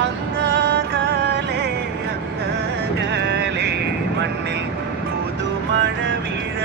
അങ്ങകലെ അങ്ങകലെ മണ്ണിൽ പുതുമഴ വീഴ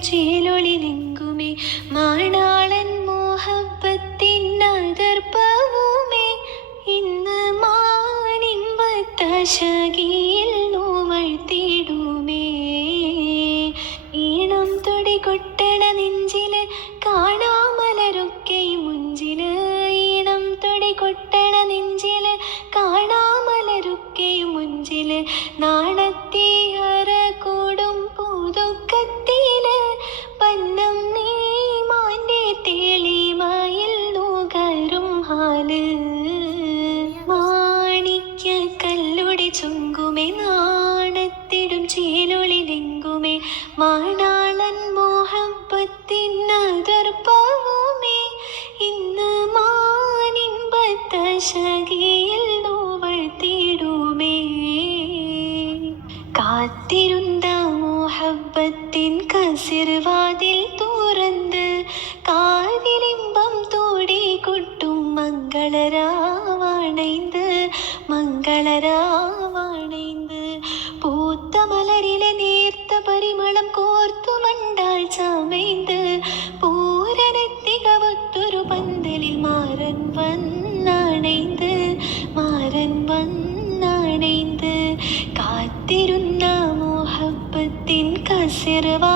ചേലൊളി നിങ്കുമേ മാണാ हाल மலரில நேர்த்த പരിമളം കോർത്തു മണ്ടാൽ ചമൈന്ത് പൂരനത്തികവത്തൊരു പന്തലിൽ മാറൻ വന്നണൈന്ത് മാറൻ വന്നണൈന്ത് കാത്തിരുന്ന മോഹപ്പത്തിൻ കസിർവാ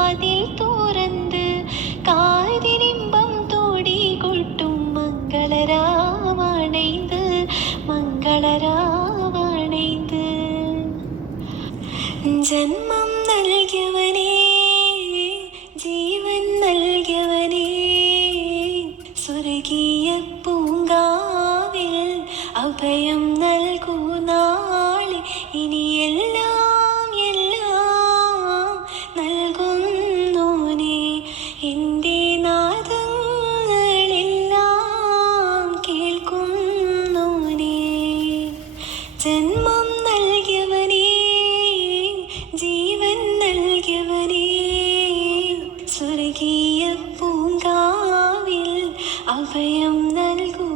అభయం నల్గు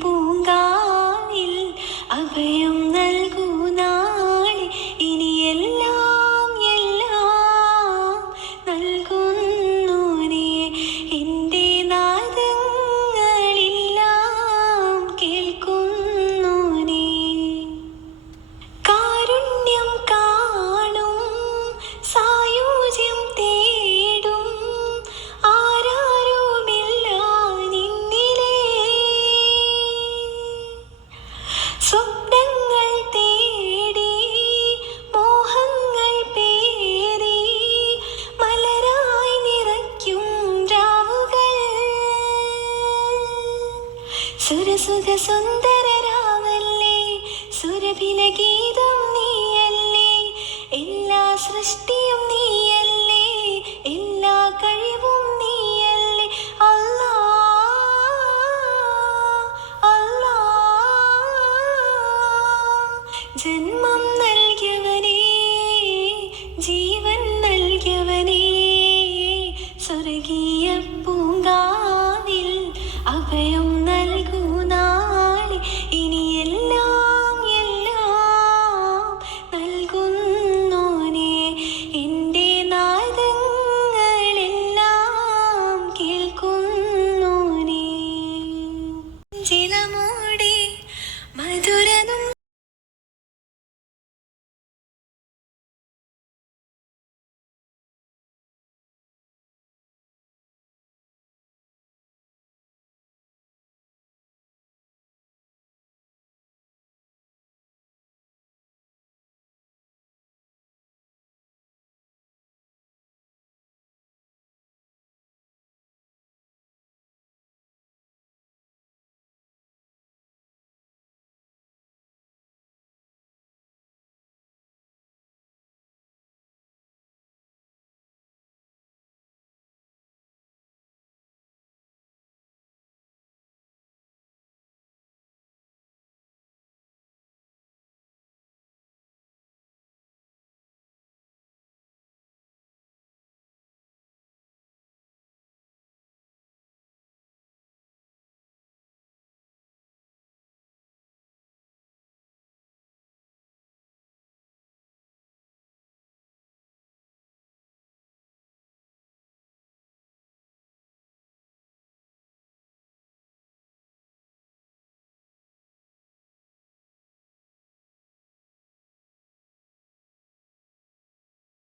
பூ சொந்த சொந்த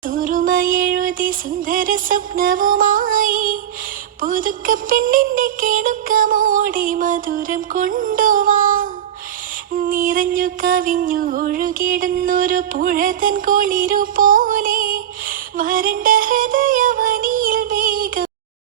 എഴുതി സുന്ദര സ്വപ്നവുമായി പുതുക്ക പെണ്ണിന്റെ കിണുക്കമോടെ മധുരം കൊണ്ടുവാ. നിറഞ്ഞു കവിഞ്ഞു ഒഴുകിടുന്നൊരു പുഴതൻ കൊളിരു പോലെ വരണ്ട ഹൃദയ